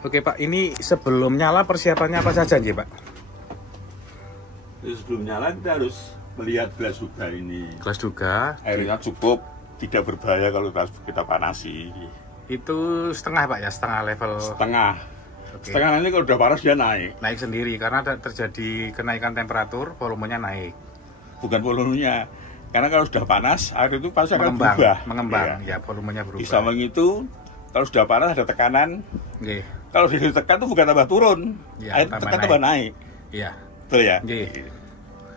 Oke Pak, ini sebelum nyala persiapannya apa saja nih Pak? Sebelum nyala kita harus melihat gelas duga ini. Gelas duga. Airnya cukup, tidak berbahaya kalau kita panasi. Itu setengah Pak ya, setengah level. Setengah. Oke. Setengah nanti kalau udah panas dia naik. Naik sendiri karena terjadi kenaikan temperatur, volumenya naik. Bukan volumenya. Karena kalau sudah panas, air itu pasti akan berubah. Mengembang, ya volumenya berubah. Di samping itu, kalau sudah panas ada tekanan. Oke. Kalau ditekan itu bukan tambah turun, Ya, air tekan tambah naik. Iya. Betul ya? Oke.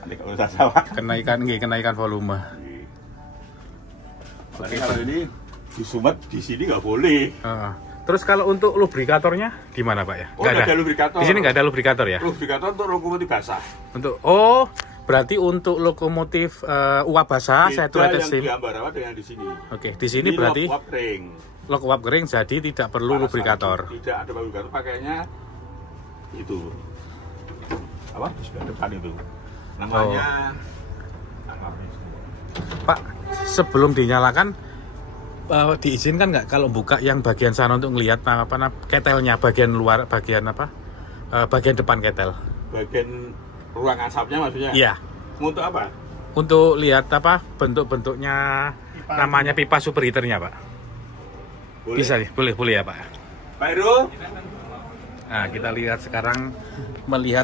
Nanti kalau usah salah. Kenaikan volume. Oke. Kalau ini di Sumet di sini nggak boleh. Terus kalau untuk lubrikatornya di mana Pak ya? Oh, nggak ada lubrikator. Di sini nggak ada lubrikator ya? Lubrikator untuk lokomotif basah. Berarti untuk lokomotif uap basah, saturated steam. Yang di Ambarawa dengan di sini. Oke, di sini berarti uap kering. Uap kering, jadi tidak perlu lubrikator. Tidak ada lubrikator, pakainya itu apa di sebelah depan itu. Namanya Pak, sebelum dinyalakan diizinkan nggak kalau buka yang bagian sana untuk ngelihat apa ketelnya, bagian luar, bagian apa? Bagian depan ketel. Bagian ruang asapnya maksudnya? Iya. Untuk apa? Untuk lihat apa bentuk-bentuknya, namanya pipa superheaternya Pak. Boleh? Bisa nih, boleh ya Pak. Pak Heru. Nah, kita lihat sekarang melihat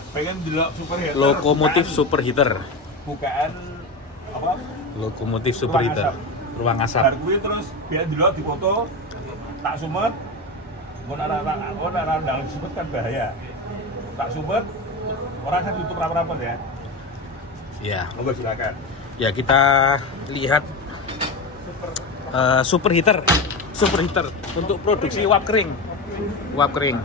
superheater, lokomotif superheater. Bukaan apa? Lokomotif superheater. Ruang asap. Terus biar dilihat di foto tak sumet. Orang dalam sumet kan bahaya. Tak sumet orang kan tutup rapat-rapat ya. Iya. Monggo silakan. Ya, kita lihat superheater untuk produksi uap kering. Uap kering.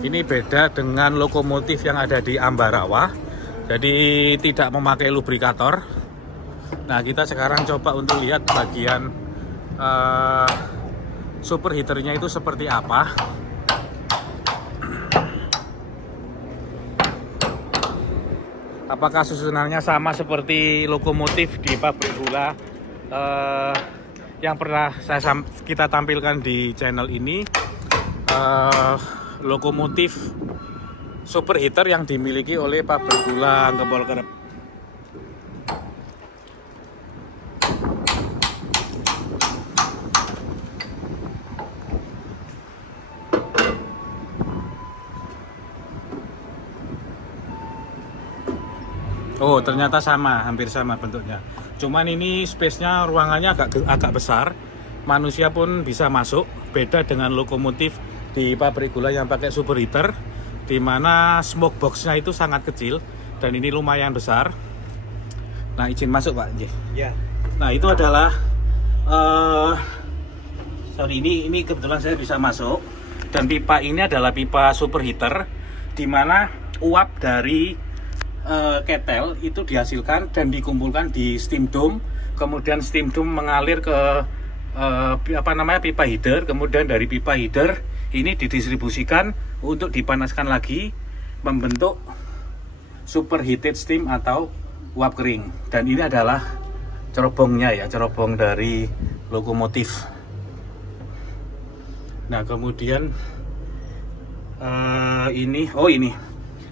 Ini beda dengan lokomotif yang ada di Ambarawa. Jadi tidak memakai lubrikator. Nah, kita sekarang coba untuk lihat bagian superheaternya itu seperti apa. Apakah susunannya sama seperti lokomotif di pabrik gula yang pernah kita tampilkan di channel ini, lokomotif superheater yang dimiliki oleh pabrik gula Gempol Kerep. Oh, ternyata sama, hampir sama bentuknya. Cuman ini space-nya, ruangannya agak besar. Manusia pun bisa masuk. Beda dengan lokomotif di pabrik gula yang pakai superheater, di mana smoke box-nya itu sangat kecil dan ini lumayan besar. Nah, izin masuk Pak. Ya. Nah, itu adalah ini kebetulan saya bisa masuk. Dan pipa ini adalah pipa superheater, di mana uap dari ketel itu dihasilkan dan dikumpulkan di steam dome, kemudian steam dome mengalir ke pipa heater, kemudian dari pipa heater ini didistribusikan untuk dipanaskan lagi membentuk superheated steam atau uap kering. Dan ini adalah cerobongnya ya, cerobong dari lokomotif. Nah, kemudian ini.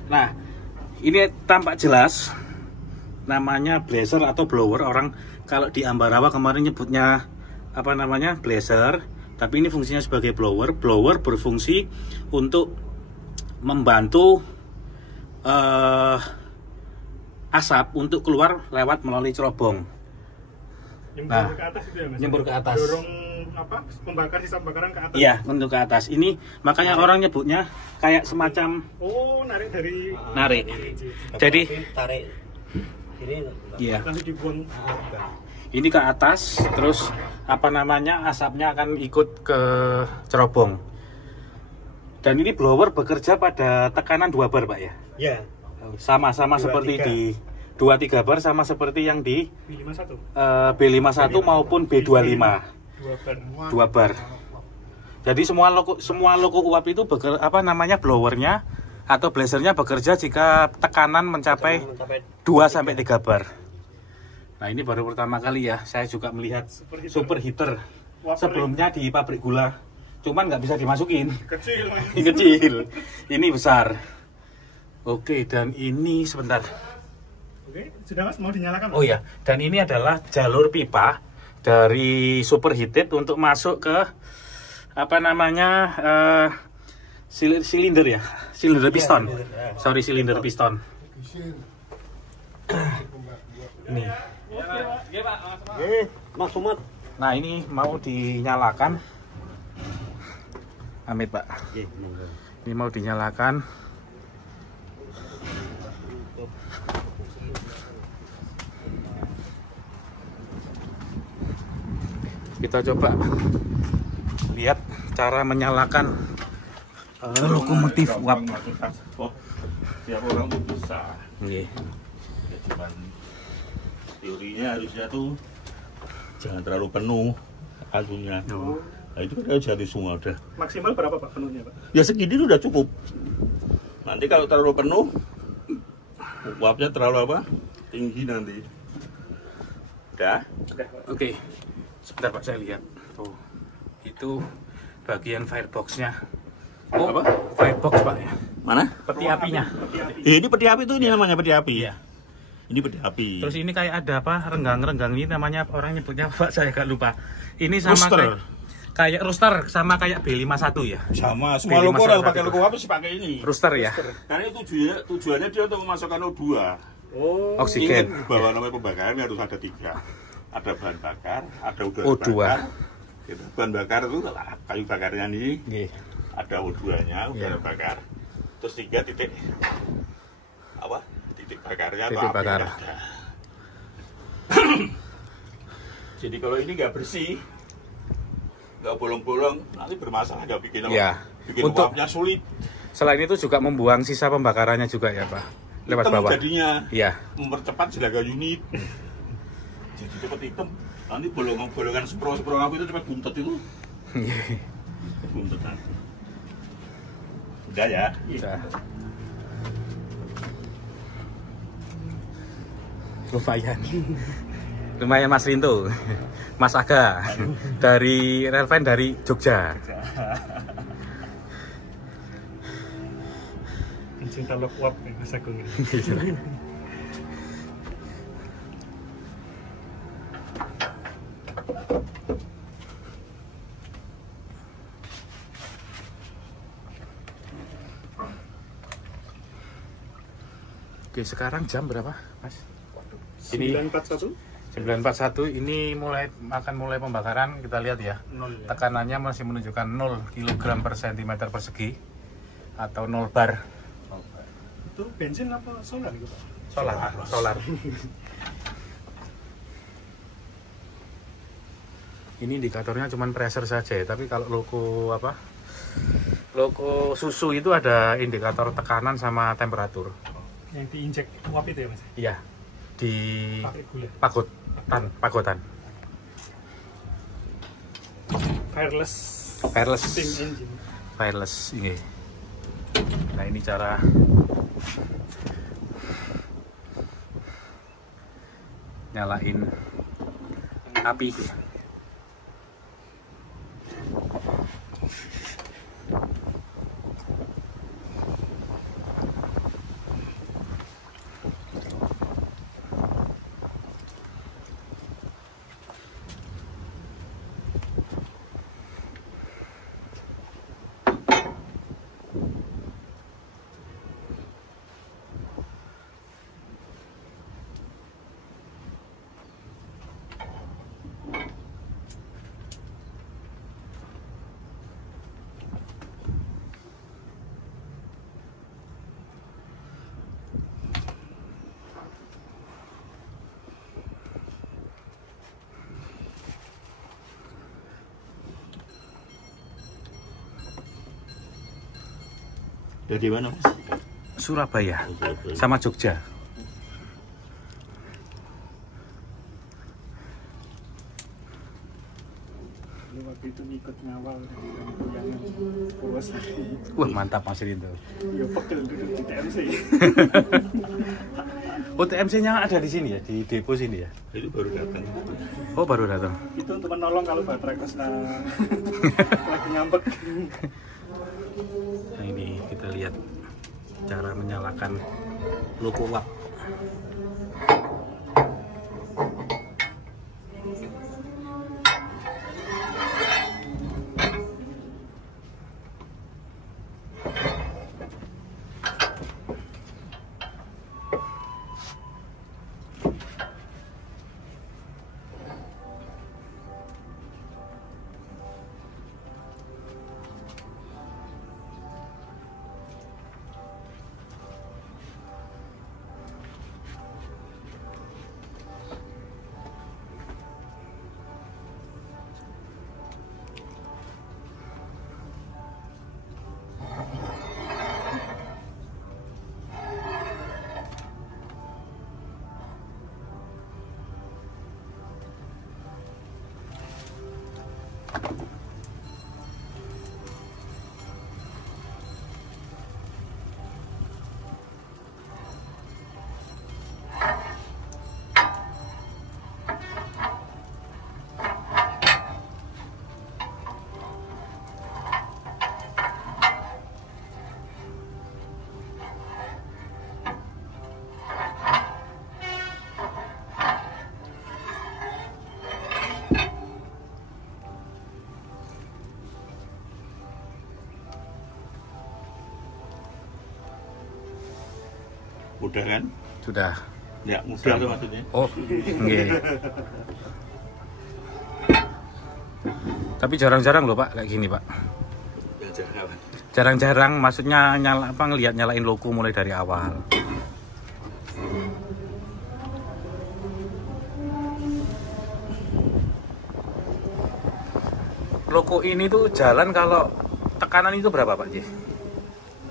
Nah, ini tampak jelas namanya blazer atau blower. Orang kalau di Ambarawa kemarin nyebutnya blazer, tapi ini fungsinya sebagai blower. Blower berfungsi untuk membantu asap untuk keluar lewat melalui cerobong. Nyembur ke atas itu ya Mas? Nyembur ke atas. Dorong membakar sisa bakaran ke atas. Iya, untuk ke atas. Ini makanya orang nyebutnya kayak semacam narik dari Jadi tarik ini iya. nanti dibuang. Ini ke atas, terus asapnya akan ikut ke cerobong. Dan ini blower bekerja pada tekanan 2 bar Pak ya? Ya. Sama seperti di 2-3 bar, sama seperti yang di B51. B51 maupun B25. 2 bar. Jadi semua loko uap itu blowernya atau blazernya bekerja jika tekanan mencapai 2-3 bar. Nah, ini baru pertama kali ya saya juga melihat superheater. Sebelumnya di pabrik gula cuman nggak bisa dimasukin. Kecil, Mas. Kecil. Ini besar. Oke, dan ini sebentar. Oke, sudah Mas, mau dinyalakan? Oh ya, dan ini adalah jalur pipa dari superheated untuk masuk ke apa namanya silinder ya, silinder piston. Sorry, silinder piston. Ini. Mas Sumat. Nah, ini mau dinyalakan. Amit, Pak. Ini mau dinyalakan. Kita coba lihat cara menyalakan lokomotif uap. Oh, tiap orang tuh bisa. Oke. Ya, cuman teorinya harusnya tuh jangan terlalu penuh alunya. Nah, itu kan jadi semua udah. Maksimal berapa Pak penuhnya Pak? Ya segini tuh udah cukup. Nanti kalau terlalu penuh, uapnya terlalu apa? Tinggi nanti. Udah. Oke. Sebentar Pak, saya lihat. Tuh. Itu bagian firebox-nya. Oh, Apa? Firebox Pak ya. Mana? Peti apinya. Ini peti api tuh, ini namanya peti api. Iya. Ini peti api. Terus ini kayak ada apa? Renggang-renggang ini namanya orang nyebutnya apa? Saya agak lupa. Ini sama Rooster. kayak rooster sama kayak B51 ya. Sama, semua logo orang pakai logo apa sih pakai ini? Rooster ya. Karena itu tujuannya dia untuk memasukkan O2. Oh. Oksigen. Ingin bahwa namanya pembakaran harus ada 3. Ada bahan bakar, ada udara O2. bakar. Gitu. Bahan bakar itu kayu bakarnya nih. Nggih. Ada O2-nya, udara Iya. bakar. Terus 3 titik apa? Titik bakarnya atau Titik api bakar. ada. Jadi kalau ini nggak bersih, nggak bolong-bolong, nanti bermasalah, nggak bikin apa? Ya. Bikin Untuk- uapnya sulit. Selain itu juga membuang sisa pembakarannya juga ya Pak. Lewat Hitam bawah. jadinya Iya. mempercepat jelaga unit. Jadi cepat hitam. Nanti bolongan sepro api itu cepat buntet itu. Buntet nanti. Udah ya. Udah. Lumayan Mas Rinto, Mas Aga dari Relvan dari Jogja. Pencinta lok uap ya Mas Agung. Oke, sekarang jam berapa, Mas? Ini 941 941 ini akan mulai pembakaran. Kita lihat ya. 0 ya. Tekanannya masih menunjukkan 0 kg per cm persegi atau 0 bar. Itu bensin apa solar gitu Pak? Solar. Ini indikatornya cuma pressure saja ya, tapi kalau logo susu itu ada indikator tekanan sama temperatur. Yang diinjek uap itu ya Mas? Iya, di Pakai gula. pagotan. Wireless steam engine. Wireless ini. Nah, ini cara nyalain api. Dari mana Mas? Surabaya Oh, Surabaya. sama Jogja. Lu waktu itu ikut ngawal yang puas. Wah, mantap Mas Rinto. Ya pegel duduk di TMC. Oh, TMC-nya ada di sini ya, di depo sini ya? Itu baru datang. Oh, baru datang. Itu untuk menolong kalau baterai kena lagi ngambek. Nah, ini kita lihat cara menyalakan loko uap. Udah kan? Sudah. Ya, mudah tuh maksudnya. Oh, nggih. Tapi jarang-jarang loh Pak, kayak gini Pak. Ya, jarang apa? Jarang-jarang, maksudnya nyalain loko mulai dari awal. Loko ini tuh jalan kalau tekanan itu berapa Pak Ji?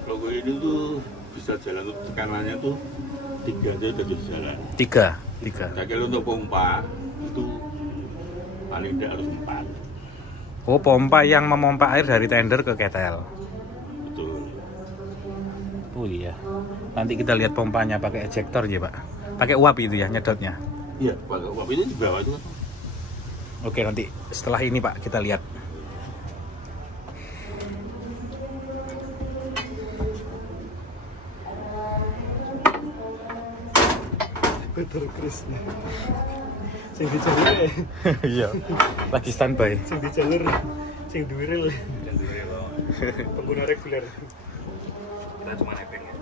Logo ini tuh bisa jalan untuk tekanannya tuh 3 aja udah bisa jalan. 3. Nah, kalau untuk pompa itu paling tidak harus 4. Oh, pompa yang memompa air dari tender ke ketel. Betul. Oh iya. Nanti kita lihat pompanya pakai ejector ya Pak. Pakai uap itu ya nyedotnya. Iya, pakai uap ini di bawah itu kan. Oke, nanti setelah ini Pak kita lihat. Betul Krisna. Sing dijalur ya. Iya. Lagi standby. Sing dijalur. Sing duwiril. Pengguna reguler. Kita cuma nebeng ya.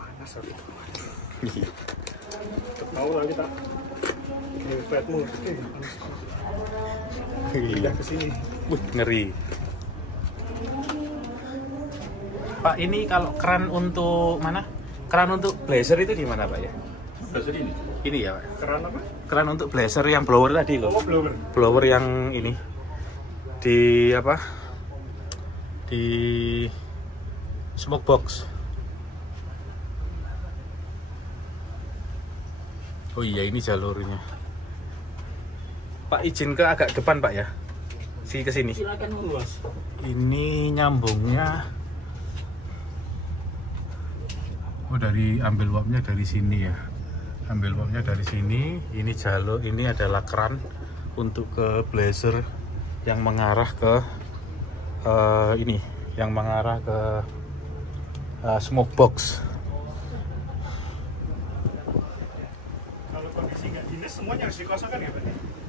Panas aku. Tahu lah kita. Ini flatmu. Pindah ke sini. Ngeri. Pak, ini kalau keran untuk mana? Keran untuk blazer itu di mana Pak ya? Blazer ini. Ini ya Pak. Keran apa? Keran untuk blazer yang blower tadi loh. Oh, blower. Blower yang ini di apa? Di smoke box. Oh iya, ini jalurnya. Pak, izin ke agak depan Pak ya. Ke sini. Silakan Mas. Ini nyambungnya. Oh, dari ambil uapnya dari sini ya. Ambil uapnya dari sini. Ini jalur, ini adalah keran untuk ke blazer yang mengarah ke ini, yang mengarah ke smoke box. Kalau kondisi nggak dinas semuanya harus dikosongkan ya Pak?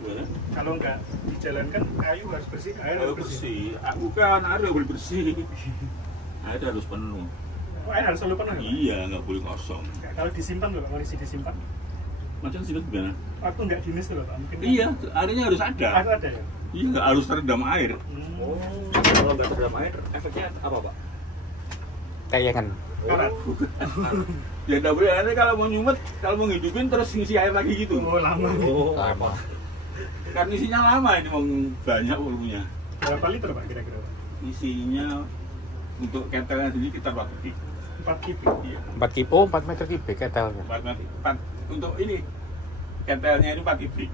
Gimana? Kalau nggak dijalankan kayu harus bersih, air harus Harus bersih. Bukan, air nggak boleh bersih. Air harus penuh. Oh, air harus selalu penuh ya Pak? Iya, nggak boleh kosong. Kalau disimpan loh Pak, kondisi disimpan. Macam sih gimana? Waktu nggak dinas tuh Pak, mungkin. Iya, airnya harus ada. Ada ya. Iya, nggak harus terendam air. Oh, kalau nggak terendam air, efeknya apa Pak? Kayangan. Karat. Ya nggak boleh, nanti kalau mau nyumet, kalau mau ngidupin terus ngisi air lagi gitu. Oh, lama. Oh, Lama. Kan isinya lama ini mau banyak volunya. Berapa liter Pak kira-kira? Isinya untuk ketelnya sendiri kita 4 kubik. 4 kubik. Iya. 4 kip, oh 4 meter kubik ketelnya. 4 untuk ini ketelnya ini 4 kubik.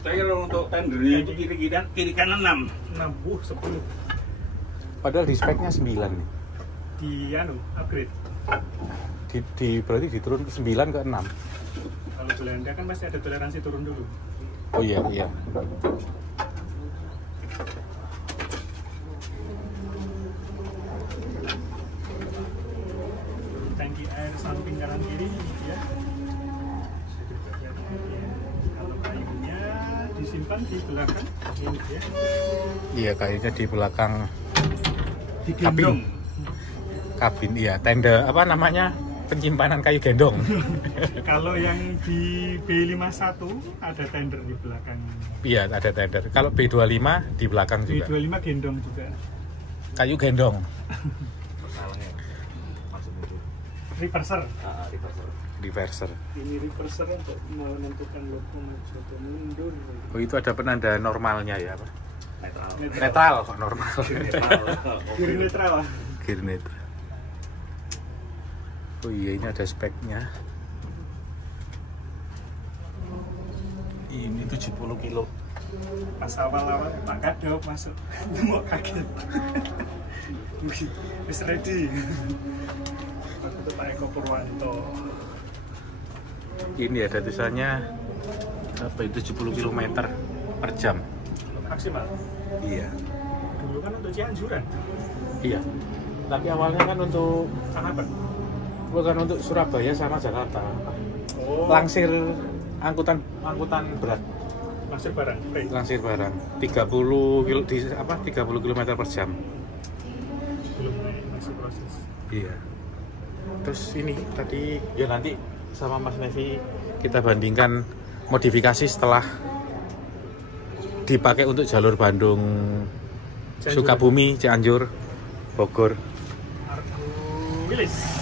Saya kalau untuk tendernya itu kiri kanan 6. 10. Padahal di speknya 9 nih. Di upgrade. Berarti diturun ke 9 ke 6. Kalau Belanda kan pasti ada toleransi turun dulu. Oh iya. Tangki air samping kanan kiri ini dia. Kalau kayunya disimpan di belakang ini dia. Iya, kayunya di belakang Digendong. kabin. Iya, tenda apa namanya? Penyimpanan kayu gendong. Kalau yang di B51 ada tender di belakang. Iya, ada tender. Kalau B25 di belakang juga. B25 gendong juga. Kayu gendong. Masalahnya masuk itu. Reverser. Reverser. Ini reverser untuk menentukan lokomotif atau mundur. Oh, itu ada penanda normalnya ya, Pak? Netral. Netral kok normal. Kiri netral. Kiri netral. Oh iya, ini ada speknya. Ini 70 kilo. Pas awal-awal Pak Kado masuk. Mau kaget. Wis ready. Aku tuh Pak Eko Purwanto. Ini ada tulisannya apa itu 70 km per jam. Maksimal. Iya. Dulu kan untuk Cianjuran. Iya. Tapi awalnya kan untuk Kenapa? bukan untuk Surabaya sama Jakarta. Oh. Langsir angkutan berat. Langsir barang. Baik. Langsir barang 30 km per jam. Belum masih proses. Iya. Terus ini tadi ya nanti sama Mas Nevi kita bandingkan modifikasi setelah dipakai untuk jalur Bandung, Cianjur. Sukabumi, Cianjur, Bogor. Argo Wilis.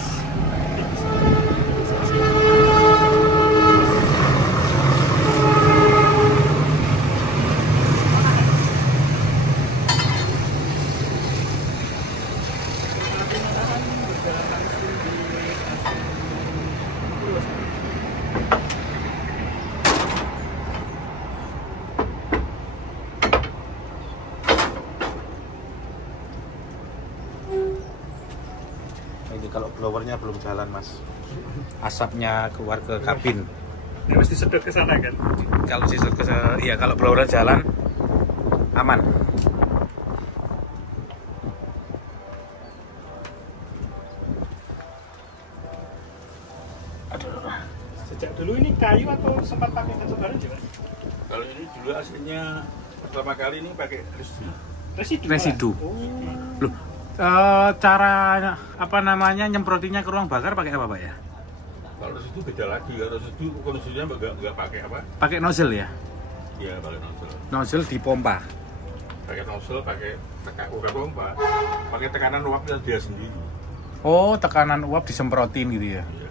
Ini kalau blowernya belum jalan, Mas. Asapnya keluar ke kabin. Ya mesti sedot ke sana kan. Kalau sisut ke iya, kalau blowernya jalan aman. Aduh. Sejak dulu ini kayu atau sempat pakai kaca barang juga? Kalau ini dulu aslinya pertama kali ini pakai residu. Residu. Oh. Loh, cara apa namanya nyemprotinya ke ruang bakar pakai apa, Pak ya? Kalau residu beda lagi. Kalau residu kondisinya nggak pakai apa? Pakai nozzle ya? Iya, pakai nozzle. Nozzle dipompa. Pakai nozzle, bukan pompa. Pakai tekanan uapnya dia sendiri. Oh, tekanan uap disemprotin gitu ya? Iya.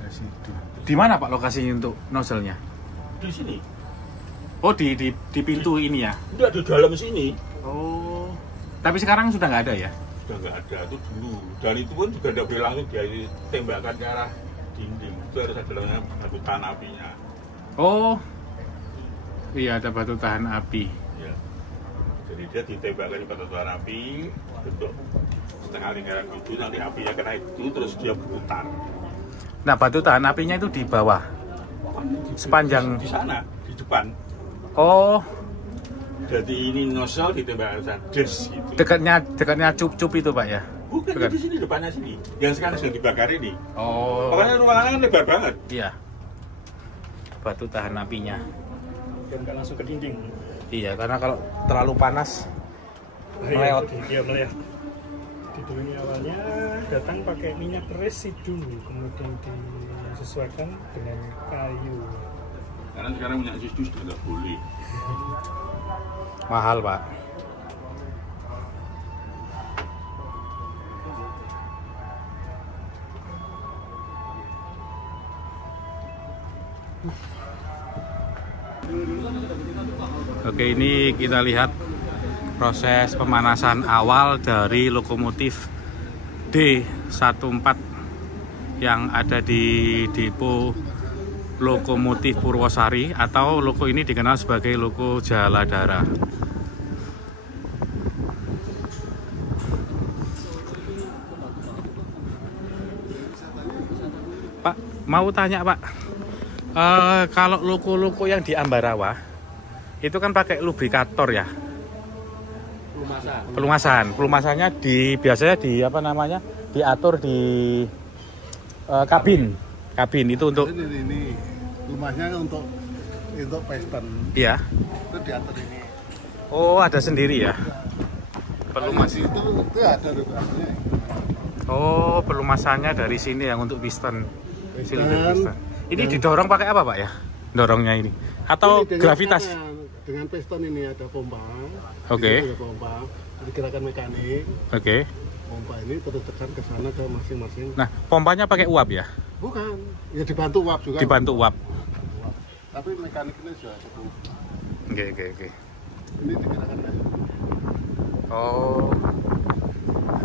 Residu. Di mana Pak lokasinya untuk nozzle-nya? Di sini. Oh, di pintu ini ya? Udah di dalam sini. Oh. Tapi sekarang sudah nggak ada ya? Sudah nggak ada, itu dulu. Dan itu pun juga tidak boleh langsung dia ditembakkan ke arah dinding. Itu harus ada namanya batu tahan apinya. Oh. Iya, ada batu tahan api. Ya. Jadi dia ditembakkan di batu tahan api bentuk setengah lingkaran itu, nanti apinya kena itu terus dia berputar. Nah, batu tahan apinya itu di bawah. Sepanjang di sana, di depan. Oh, Jadi ini nozzle ditembakkan sana, des gitu. dekatnya cup itu Pak ya? Bukan, Bukan. di sini depannya sini. Yang sekarang sudah dibakar ini. Oh. Pokoknya ruangannya kan lebar banget. Iya. Batu tahan apinya. Biar nggak langsung ke dinding. Iya, karena kalau terlalu panas meleot. Iya, meleot. Di dulu ini awalnya datang pakai minyak residu, kemudian disesuaikan dengan kayu. Karena sekarang minyak residu sudah nggak boleh. Mahal, Pak. Oke, ini kita lihat proses pemanasan awal dari lokomotif D14 yang ada di depo lokomotif Purwosari, atau loko ini dikenal sebagai loko Jaladara. Pak, mau tanya Pak, kalau loko-loko yang di Ambarawa itu kan pakai lubrikator ya? Pelumasannya biasanya diatur di kabin itu untuk ini rumahnya untuk piston. Iya. Itu diatur ini. Oh, ada sendiri ya pelumas itu ada rumahnya. Oh, pelumasannya dari sini yang untuk piston. Piston. Ini didorong pakai apa Pak ya, dorongnya ini atau ini gravitas? Dengan piston ini ada pompa. Oke. Ada pompa, ada gerakan mekanik. Oke. Pompa ini terus tekan ke sana ke masing-masing. Nah, pompanya pakai uap ya? Bukan, ya dibantu uap juga. Dibantu uap. Tapi mekaniknya sudah cukup. Oke. Ini digerakkan kayu. Oh,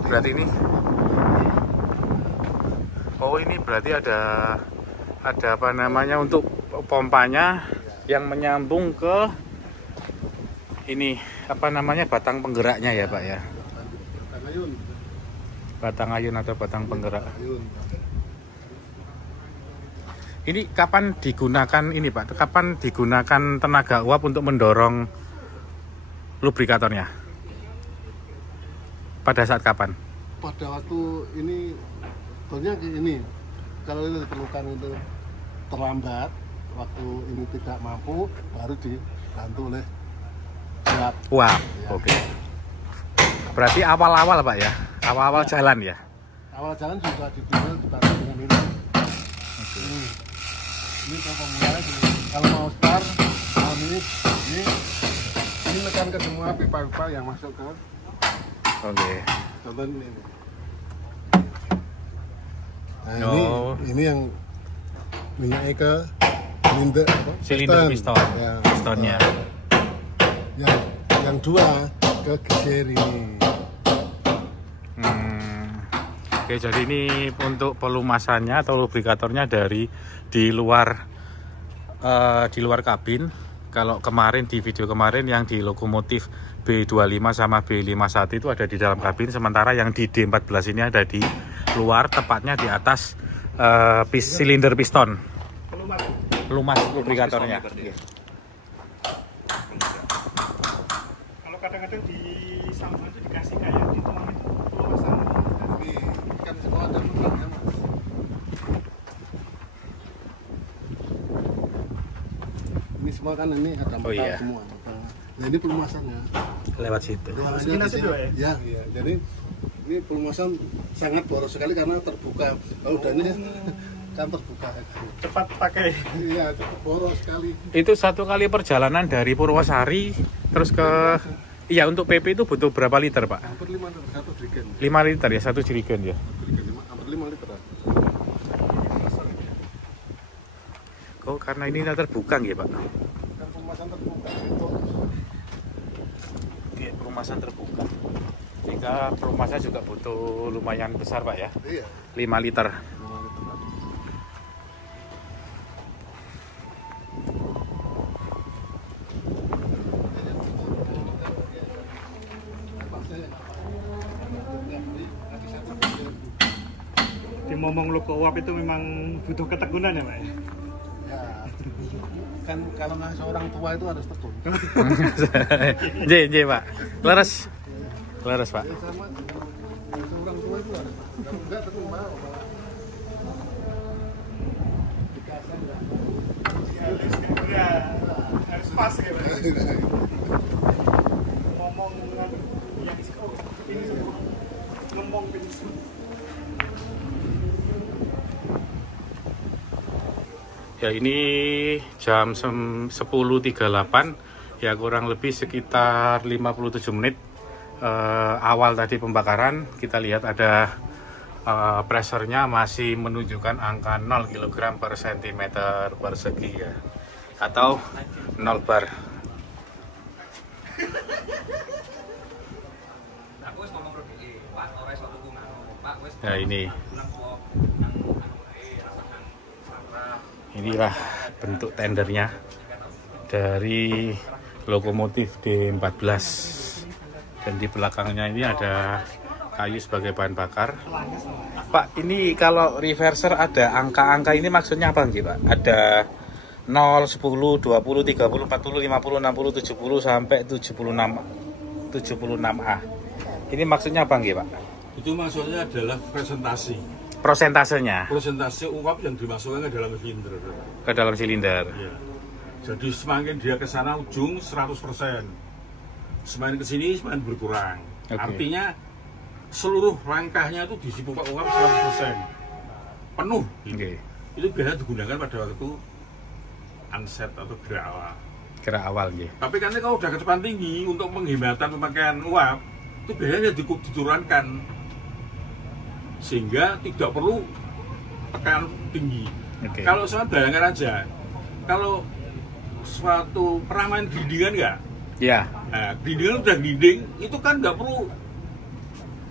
berarti ini. Oh, ini berarti ada apa namanya untuk pompanya yang menyambung ke ini apa namanya batang penggeraknya ya Pak ya? Batang ayun. Batang ayun atau batang penggerak. Ayun. Ini kapan digunakan ini Pak? Kapan digunakan tenaga uap untuk mendorong lubrikatornya? Pada saat kapan? Pada waktu ini, tentunya ini kalau itu diperlukan untuk terlambat, waktu ini tidak mampu, baru dibantu oleh uap. Uap, Ya. Oke. Berarti awal-awal Pak ya? Awal-awal jalan ya? Awal jalan juga dibantu dengan ini. Ini kalau pemula, kalau mau start, mau ini tekan ke semua pipa-pipa yang masuk ke. Oke. Contoh ini. Nah, Oh. ini yang minyaknya ke Silinder piston. Ya, Pistonnya. Yang dua ke geser ini. Oke, jadi ini untuk pelumasannya atau lubrikatornya di luar kabin. Kalau kemarin di video kemarin yang di lokomotif B25 sama B51 itu ada di dalam kabin, sementara yang di D14 ini ada di luar, tepatnya di atas silinder piston. Pelumas lubrikatornya. Kalau kadang-kadang di sambal itu dikasih kayak dituang itu pelumasan. Ini kan semua ada muternya, Mas. Ini semua kan ini ada muter iya. semua. Nah, ini pelumasannya. Lewat situ. Segini aja dulu ya? Ya. Jadi ini pelumasan sangat boros sekali karena terbuka. Kalau udah ini kan terbuka. Cepat pakai. Iya, cukup boros sekali. Itu satu kali perjalanan dari Purwosari terus ke iya, untuk PP itu butuh berapa liter Pak? Hampir 5 liter, satu jerigen. 5 liter ya, satu jerigen ya. Hampir 5 liter. Oh, karena ini terbuka ya Pak? Kan pelumasan terbuka itu. Oke, pelumasan terbuka. Sehingga pelumasnya juga butuh lumayan besar Pak ya? Iya. 5 liter. Di momong loko uap itu memang butuh ketekunan ya Pak? Ya. Kan kalau nggak seorang tua itu harus tekun. J Pak. Leres Pak. Ya sama seorang tua itu harus nggak tekun mau. Ya, harus pas ya Pak? Ngomong yang ini ngomong ini. Ya, ini jam 10.38 ya, kurang lebih sekitar 57 menit awal tadi pembakaran. Kita lihat ada pressurnya masih menunjukkan angka 0 kg per cm persegi ya, atau 0 bar. Ya, inilah bentuk tendernya dari lokomotif D14, dan di belakangnya ini ada kayu sebagai bahan bakar. Pak, ini kalau reverser ada angka-angka ini maksudnya apa nggih, Pak? Ada 0, 10, 20, 30, 40, 50, 60, 70 sampai 76A. Ini maksudnya apa nggih, Pak? Itu maksudnya adalah presentasi. Prosentasenya Presentasi uap yang dimasukkan ke dalam silinder. ke dalam silinder. Ya. Jadi semakin dia ke sana ujung 100%. Semakin ke sini semakin berkurang. Oke. Artinya seluruh langkahnya itu diisi pipa uap 100%. Penuh. Gitu. Oke. Itu biasanya digunakan pada waktu onset atau gerak awal. Gerak awal nggih. Tapi karena kalau udah kecepatan tinggi untuk penghematan pemakaian uap, itu biasanya diturunkan sehingga tidak perlu tekanan tinggi. Oke. Kalau saya bayangkan aja, kalau suatu pernah main grindingan nggak? Ya. Nah, grindingan udah grinding, itu kan nggak perlu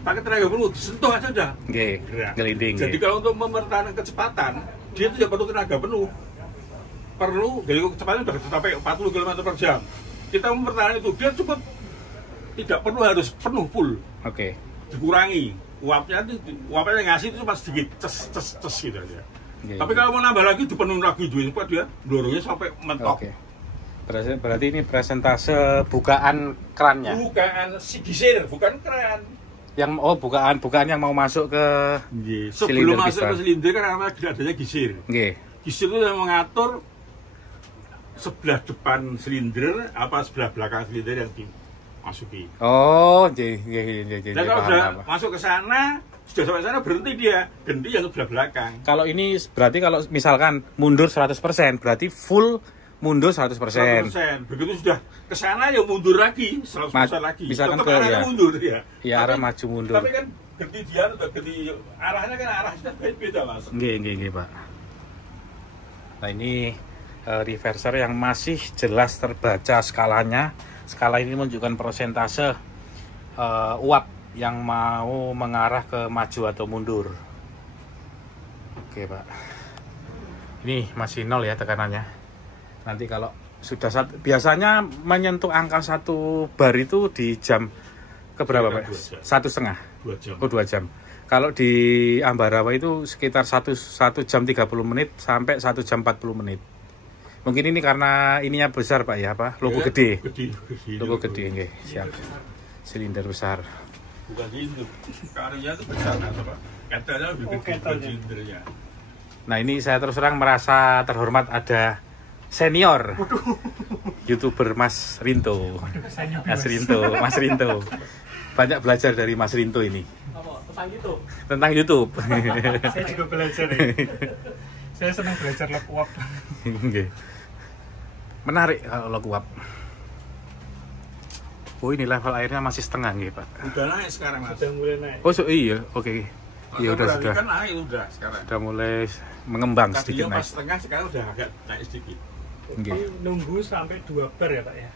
pakai tenaga penuh, sentuh aja udah Nggih. gerak. Gelinding. Jadi nggih. kalau untuk mempertahankan kecepatan, dia tidak perlu tenaga penuh. Perlu, jadi kecepatan udah sampai 40 km per jam. Kita mempertahankan itu, dia cukup tidak perlu harus penuh full. Oke. Dikurangi. Uapnya yang ngasih itu cuma sedikit, ces gitu aja. Nggih. Tapi kalau mau nambah lagi, dipenuhi lagi juga, supaya dia dorongnya sampai mentok. Oke. Berarti ini presentase bukaan kerannya. Bukan si gisir, bukan keran. Yang bukaan yang mau masuk ke Sebelum silinder masuk piston. ke silinder kan adanya gisir. Nggih. Gisir itu yang mengatur sebelah depan silinder apa sebelah belakang silinder yang dimasuki. Oh, nggih. Dan kalau Paham, sudah paham. masuk ke sana, sudah sampai sana berhenti dia, ganti yang sebelah belakang. Kalau ini berarti kalau misalkan mundur 100%, berarti full mundur 100%. 100%. Begitu sudah ke sana ya mundur lagi 100% lagi. Misalkan Tetap ke arahnya ya. mundur ya. Ya, arah maju mundur. Tapi kan ganti dia udah ganti arahnya kan arahnya beda Mas. Nggih, Pak. Nah, ini reverser yang masih jelas terbaca skalanya. Skala ini menunjukkan persentase uap yang mau mengarah ke maju atau mundur. Oke, Pak. Ini masih 0 ya tekanannya. Nanti kalau sudah biasanya menyentuh angka 1 bar itu di jam keberapa, Pak? 2 jam. 1,5. 2 jam. Oh, 2 jam. Kalau di Ambarawa itu sekitar 1 jam 30 menit sampai 1 jam 40 menit. Mungkin ini karena ininya besar, Pak ya, apa? Logo Ya, gede. Logo Logo gede, nggih. Siap. Silinder besar. Bukan itu. Karyanya itu besar kan, Pak. Ketelnya lebih Oh, gede ketelnya. silindernya. Nah, ini saya terus terang merasa terhormat ada senior YouTuber Mas Rinto. Mas Rinto. Banyak belajar dari Mas Rinto ini. Tentang YouTube. Saya juga belajar ya. Saya senang belajar log uap. Nggih. Menarik kalau log uap. Oh, ini level airnya masih setengah nggih, Pak. Udah naik sekarang Mas. Sudah mulai naik. Oh, iya. Oke. Iya, Kalau sudah. kan naik udah sekarang. Sudah mulai mengembang sedikit Tadinya pas naik. setengah sekarang udah agak naik sedikit. Nggih. Nunggu sampai 2 bar ya Pak ya?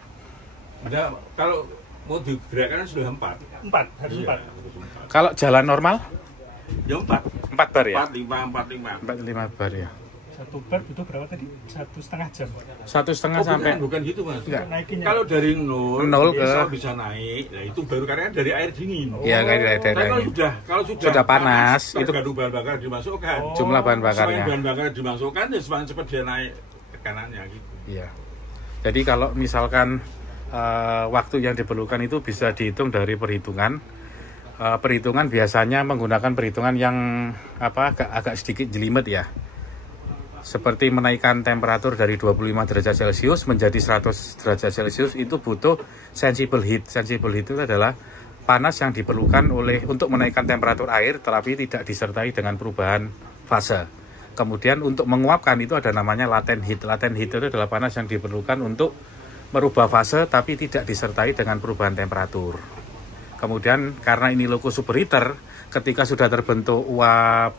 Udah kalau mau digerakkan sudah 4. 4, harus Iya, 4. harus 4. Kalau jalan normal Ya 4. 4 bar ya? 4, 5. 4-5 bar ya. 1 bar butuh berapa tadi? 1,5 jam. 1,5 Oh, sampai bukan gitu Mas. Enggak. Naikinnya. Kalau dari nol ke- bisa naik, nah itu baru karena dari air dingin. Iya, kayak Tapi kalau ini. sudah panas, itu tergantung bahan bakar dimasukkan. Oh. jumlah bahan Semakin bakarnya. bahan bakar dimasukkan, ya semakin cepat dia naik tekanannya gitu. Iya. Jadi kalau misalkan waktu yang diperlukan itu bisa dihitung dari perhitungan. Perhitungan biasanya menggunakan perhitungan yang agak sedikit jelimet ya. Seperti menaikkan temperatur dari 25 derajat Celcius menjadi 100 derajat Celcius itu butuh sensible heat. Sensible heat itu adalah panas yang diperlukan untuk menaikkan temperatur air tetapi tidak disertai dengan perubahan fase. Kemudian untuk menguapkan itu ada namanya latent heat. Latent heat itu adalah panas yang diperlukan untuk merubah fase tapi tidak disertai dengan perubahan temperatur. Kemudian karena ini loco superheater, ketika sudah terbentuk uap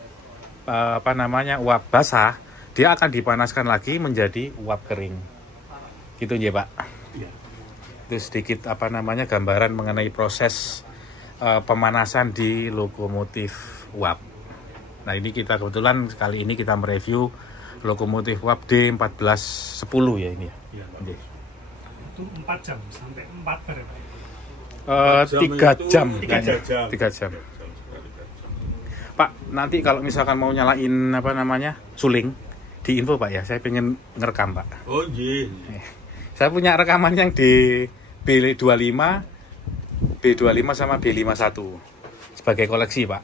uap basah, dia akan dipanaskan lagi menjadi uap kering. Gitu ya, Pak. Iya. Itu sedikit gambaran mengenai proses pemanasan di lokomotif uap. Nah, ini kita kebetulan kali ini kita mereview lokomotif UAP D1410 ya ini ya. Iya, Pak. Oke. Itu 4 jam sampai 4 bar ya, Pak? 3 jam, Tiga kayaknya. jam. 3 jam. Pak, nanti kalau misalkan mau nyalain apa namanya suling, di info Pak ya, saya pengen ngerekam Pak. Oh iya. Saya punya rekaman yang di B25, B25 sama B51 sebagai koleksi Pak.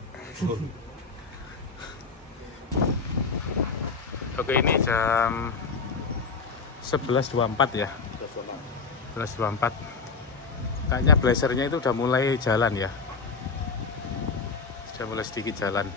Oke, ini jam 11.24 ya. 11.24. Kayaknya blazernya itu udah mulai jalan ya. Sudah mulai sedikit jalan.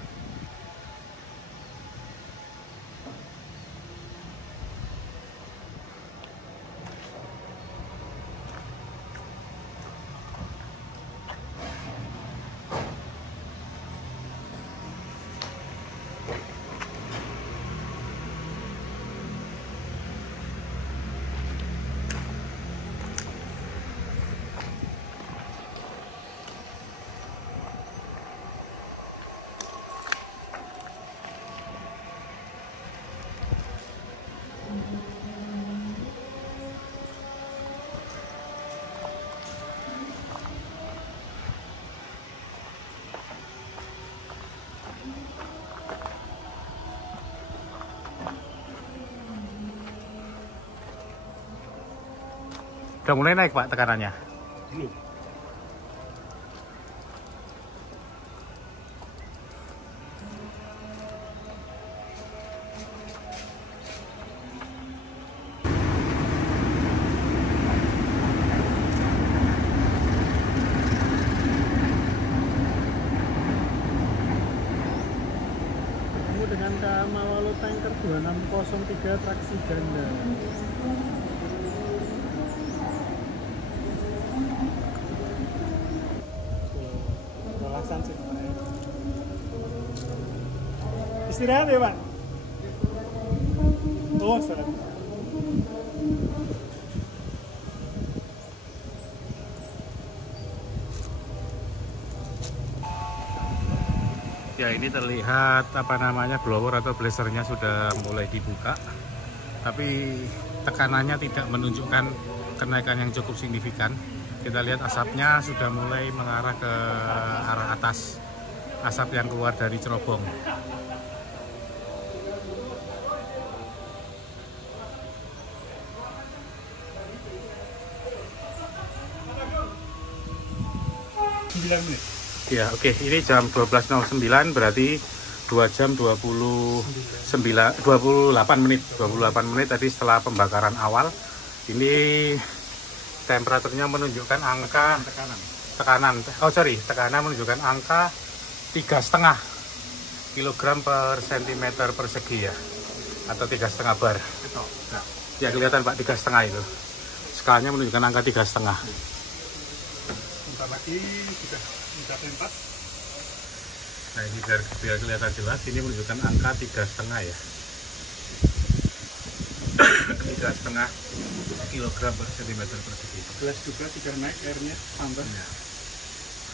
Udah mulai naik Pak tekanannya. Belum. Ketemu dengan Kamawalo Tanker 2603 traksi ganda. Relasan sih, Pak. Istirahat ya, Pak? Oh, salah. Ya, ini terlihat apa namanya blower atau blazernya sudah mulai dibuka, tapi tekanannya tidak menunjukkan kenaikan yang cukup signifikan. Kita lihat asapnya sudah mulai mengarah ke arah atas, asap yang keluar dari cerobong. Menit. Ya, oke. Ini jam 12.09 berarti 2 jam 28 menit. 28 menit tadi setelah pembakaran awal. Ini temperaturnya menunjukkan angka tekanan. Tekanan menunjukkan angka 3,5 kilogram per sentimeter persegi ya. Atau 3,5 bar. Ya, kelihatan Pak, 3,5 itu. Skalanya menunjukkan angka 3,5. Bentar lagi sudah mencapai 4. Nah, ini biar kelihatan jelas, ini menunjukkan angka 3,5 ya. 3,5 kilogram per sentimeter persegi. Gelas juga sudah naik airnya tambah. Ya.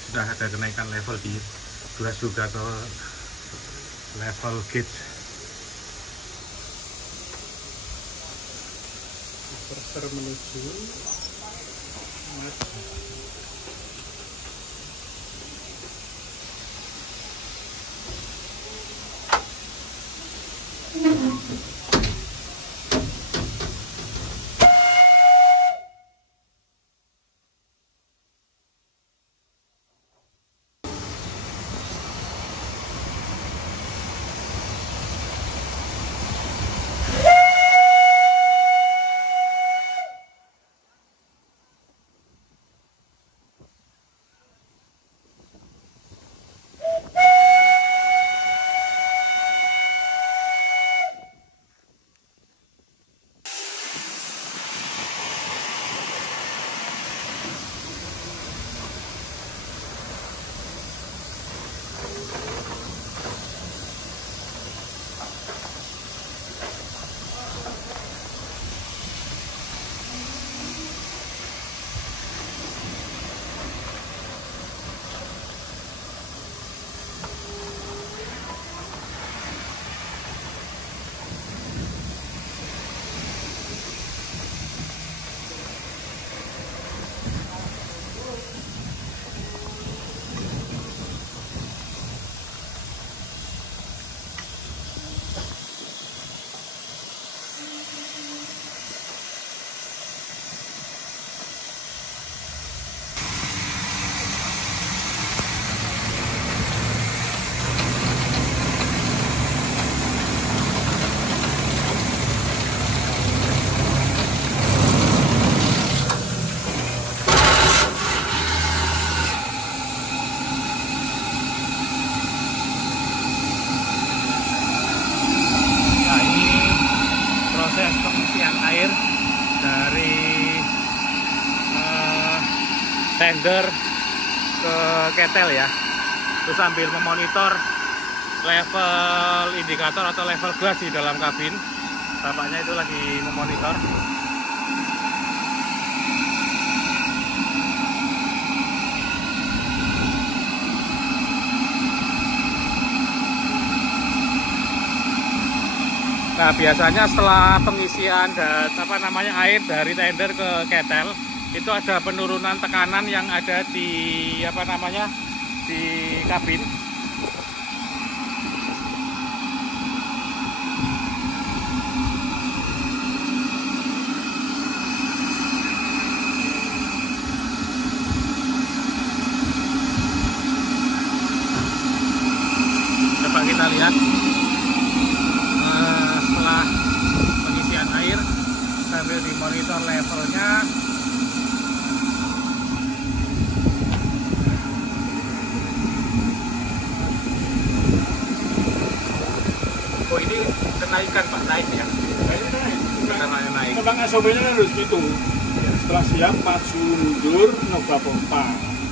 Sudah ada kenaikan level di gelas juga atau level gauge. Pressure menuju maju. proses pengisian air dari tender ke ketel ya. Terus sambil memonitor level indikator atau level gas di dalam kabin. Bapaknya itu lagi memonitor. Nah, biasanya setelah pengisian air dari tender ke ketel itu ada penurunan tekanan yang ada di di kabin. Coba kita lihat. Setelah pengisian air sambil dimonitor levelnya, oh ini kenaikan Pak, naik ya? Naik. Memang SOP-nya kan harus gitu. Setelah siap maju mundur nyoba pompa.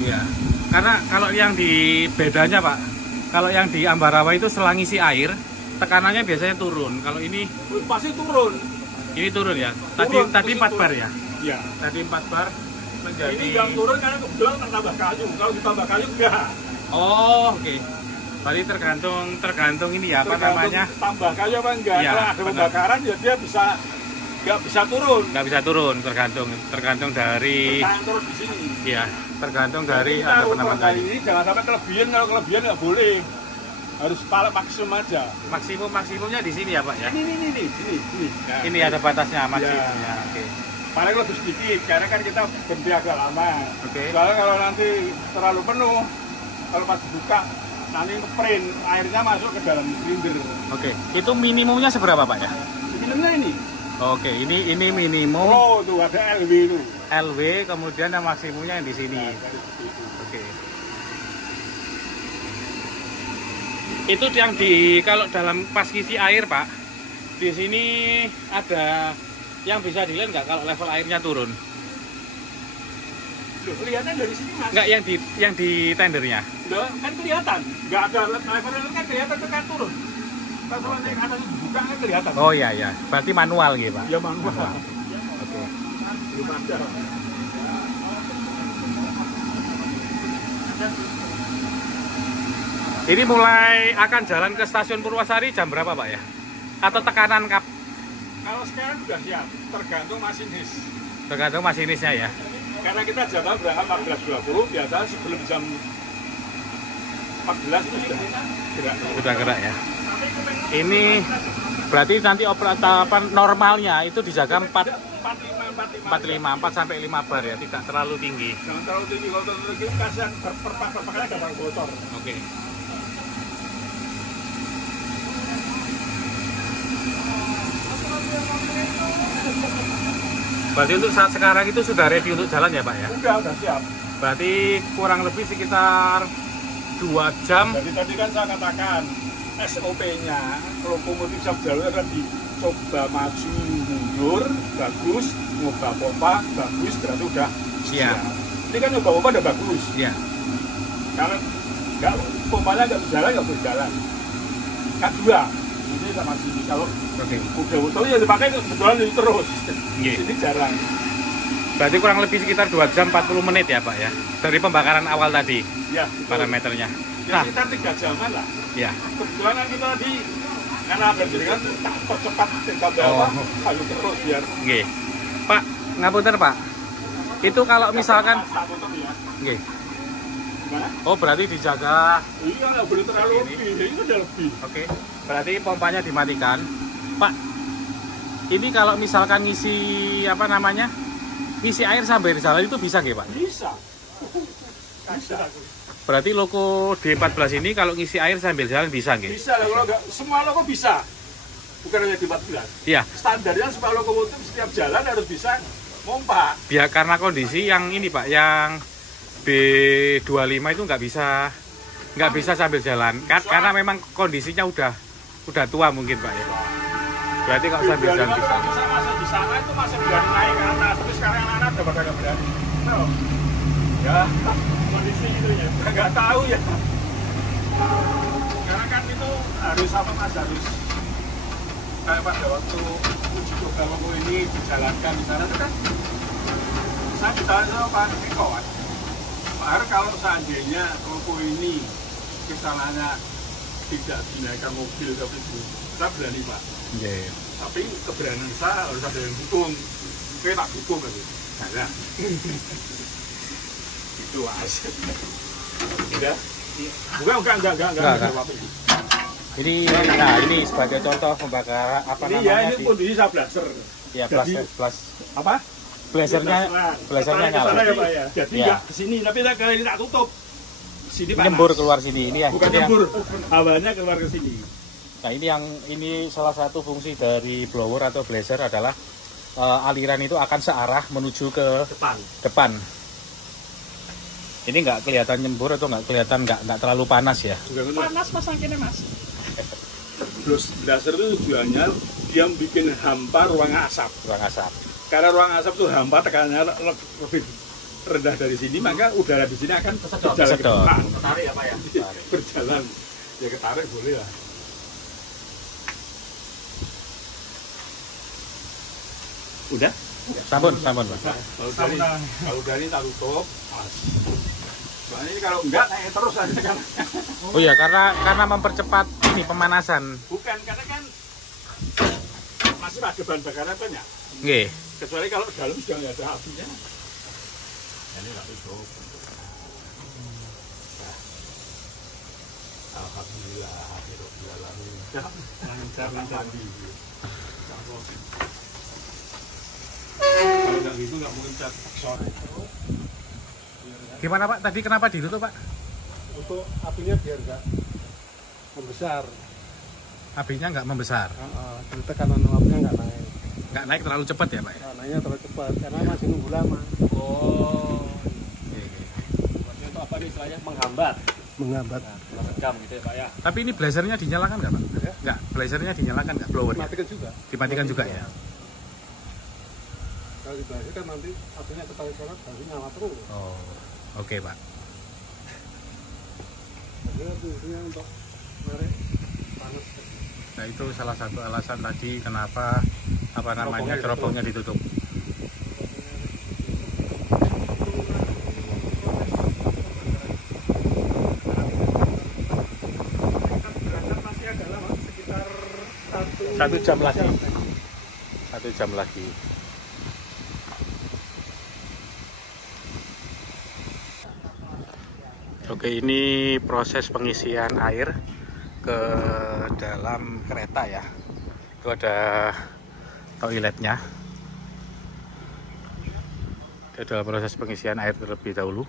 Iya. Karena kalau yang di bedanya Pak, kalau yang di Ambarawa itu setelah ngisi air tekanannya biasanya turun. Kalau ini pasti turun. Ini turun ya. Turun, tadi 4 bar ya. Iya. Tadi 4 bar menjadi. Ini yang turun karena kebetulan tambah kayu. Kalau ditambah kayu enggak. Oh, oke. Berarti tergantung ini ya, namanya? Tambah kayu apa enggak? Ya, kalau ada pembakaran ya dia nggak bisa turun. Nggak bisa turun, tergantung dari. Turun di sini. Iya, tergantung dari ada penambahan kayu. Ini jangan sampai kelebihan, kalau kelebihan nggak boleh. Harus maksimum aja. Maksimumnya di sini ya Pak ya? Ini. Ya, ini ada batasnya maksimumnya. Ya. Oke. Paling lebih sedikit karena kan kita berhenti agak lama. Oke. Soalnya kalau nanti terlalu penuh, kalau pas dibuka nanti ngeprint airnya masuk ke dalam silinder. Oke. Itu minimumnya seberapa Pak ya? Minimumnya ini. Oke, ini minimum. Oh, tuh ada LW itu. LW, kemudian yang maksimumnya yang di sini. Oke. Itu yang kalau dalam pas ngisi air Pak, di sini ada yang bisa dilihat nggak kalau level airnya turun? Loh, kelihatan dari sini Mas. Nggak yang di tendernya. Loh, kan kelihatan. Nggak ada level kan kelihatan tekan turun. Kalau yang atas dibuka kan kelihatan. Oh iya. Berarti manual gitu Pak. Ya manual. Oke. Belum ada. Ini mulai akan jalan ke stasiun Purwasari jam berapa Pak ya? Atau tekanan kap? Kalau sekarang sudah siap, tergantung masinis. Tergantung masinisnya ya. Karena kita jadwal berangkat 14.20, biasanya sebelum jam 14 itu sudah gerak. Sudah gerak ya. Ini berarti nanti normalnya itu dijaga 4 sampai 5 bar ya, tidak terlalu tinggi. Jangan terlalu tinggi, kalau terlalu tinggi kasihan perpakannya gampang bocor. Oke. Berarti untuk saat sekarang itu sudah ready untuk jalan ya Pak ya? Udah siap. Berarti kurang lebih sekitar 2 jam. Jadi tadi kan saya katakan SOP-nya lokomotif siap jalur akan dicoba maju mundur, bagus, nyoba pompa, bagus, berarti udah siap. Ini kan nyoba pompa udah bagus. Iya. Kalau pompanya nggak berjalan, nggak berjalan. K2. Ini sama sini. Kalau udah betul ya dipakai kebetulan itu terus. Ini jarang. Berarti kurang lebih sekitar 2 jam 40 menit ya Pak ya? Dari pembakaran awal tadi ya, parameternya. Ya sekitar 3 jaman lah. Ya. Kebetulan kan kita karena ada jaringan cepat tingkat berapa, ayo terus biar. Nggih. Pak, ngapunten Pak. Itu kalau misalkan nggih. Oh, berarti dijaga. Iya, nggak boleh terlalu lebih. Ini udah lebih. Oke. Berarti pompanya dimatikan. Pak, ini kalau misalkan ngisi ngisi air sambil jalan itu bisa nggih Pak? Bisa. Berarti loko D14 ini kalau ngisi air sambil jalan bisa nggih? Bisa, kalau nggak semua loko bisa. Bukan hanya D14. Iya. Standarnya semua lokomotif setiap jalan harus bisa pompa. Biar karena kondisi yang ini Pak, yang B25 itu nggak bisa sambil jalan. Karena memang kondisinya udah tua mungkin Pak ya. Berarti kalau sambil jalan bisa. Masih di sana itu masih berani naik ke atas. Terus sekarang anak-anak udah pada nggak berani. No. Ya, kondisi gitu ya. Nggak tahu ya. Karena kan itu harus apa mas, harus kayak pada waktu uji coba logo ini dijalankan di sana itu kan saya bicara sama Pak Eko kan, Pak Har, kalau seandainya logo ini kesalahannya tidak dinaikkan mobil tapi itu saya berani Pak. Yeah. Tapi keberanian saya harus ada yang dukung. Oke, tak dukung kan. Nah, itu mas. Udah? Bukan, enggak. Ini, nah ini sebagai contoh pembakaran apa Ini namanya? ya, ini kondisi saya blaster. Ya, plus Apa? blazernya nyala. Ya, Pak, ya. Jadi Ya. enggak ke sini, tapi tak ini tak tutup. Sini panas. Nyembur keluar sini. Ini ya. Bukan ini yang- nyembur, hawanya keluar ke sini. Nah ini salah satu fungsi dari blower atau blazer adalah aliran itu akan searah menuju ke depan. Ini nggak kelihatan nyembur atau nggak kelihatan nggak terlalu panas ya? Panas mas angkinnya mas. Blaster itu tujuannya dia bikin hampa ruang asap. Ruang asap. Karena ruang asap itu hampa tekanannya lebih rendah dari sini, maka udara di sini akan berjalan ke Kesedot. depan. Ketarik apa ya? Berjalan. Ya ketarik boleh lah. Udah? Sampun Pak. Kalau dari tak tutup. Soalnya ini kalau enggak naik terus aja kan. Oh ya karena mempercepat ini pemanasan. Bukan, karena kan masih ada bahan bakaran banyak. Nggih. Kecuali kalau dalam sudah nggak ada apinya. Ini nggak tutup. Alhamdulillah, lancar. Kalau nggak gitu nggak mungkin cat sore. Gimana Pak? Tadi kenapa ditutup Pak? Untuk apinya biar nggak membesar. Apinya nggak membesar. Dan tekanan apinya nggak naik. Nggak naik terlalu cepat ya Pak? Ya? Naiknya terlalu cepat karena masih nunggu lama. Oh. Oke. Untuk apa nih istilahnya menghambat? Menghambat. Meredam gitu ya Pak ya? Tapi ini blazernya dinyalakan nggak Pak? Ya. Nggak, blazernya dinyalakan nggak blowernya? Matikan juga. Dimatikan juga ya? Kalau dibahas kan nanti apinya ketahui sana, berarti nyala terus. Oh, oke Pak. Jadi fungsinya untuk menarik panas. Nah itu salah satu alasan tadi kenapa apa namanya teropongnya ditutup. Masih ada lama, sekitar 1 jam lagi. 1 jam lagi. Oke, ini proses pengisian air ke dalam kereta ya. Itu ada toiletnya. Itu adalah proses pengisian air terlebih dahulu.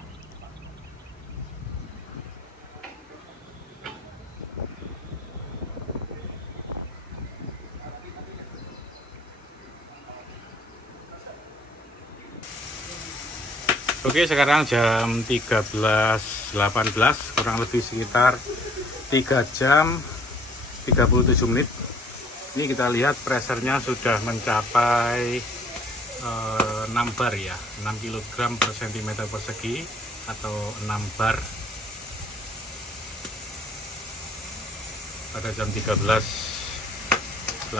Oke, sekarang jam 13.18, kurang lebih sekitar 3 jam 37 menit. Ini kita lihat pressernya sudah mencapai 6 bar ya, 6 kg per cm persegi atau 6 bar pada jam 13.18.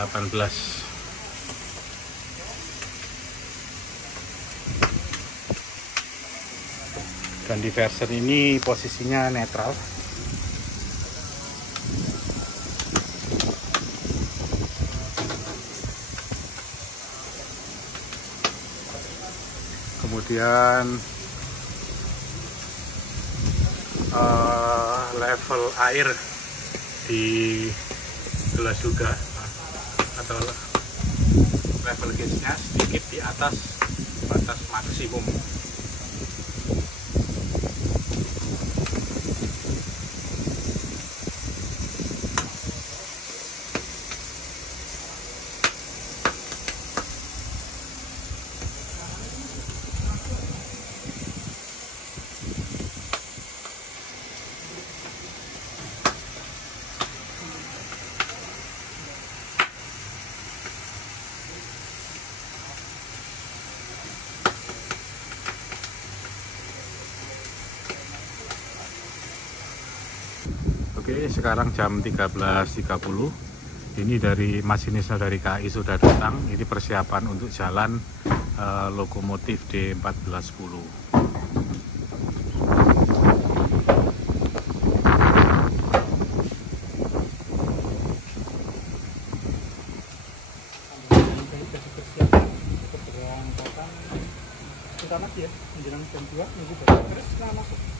Dan diverser ini posisinya netral. Kemudian level air di gelas juga atau level gauge-nya sedikit di atas batas maksimum. Oke, sekarang jam 13.30. Ini dari masinisnya dari KAI sudah datang. Ini persiapan untuk jalan lokomotif D1410. Kita lagi ya, menjelang jam 2 minggu baru terus kita masuk.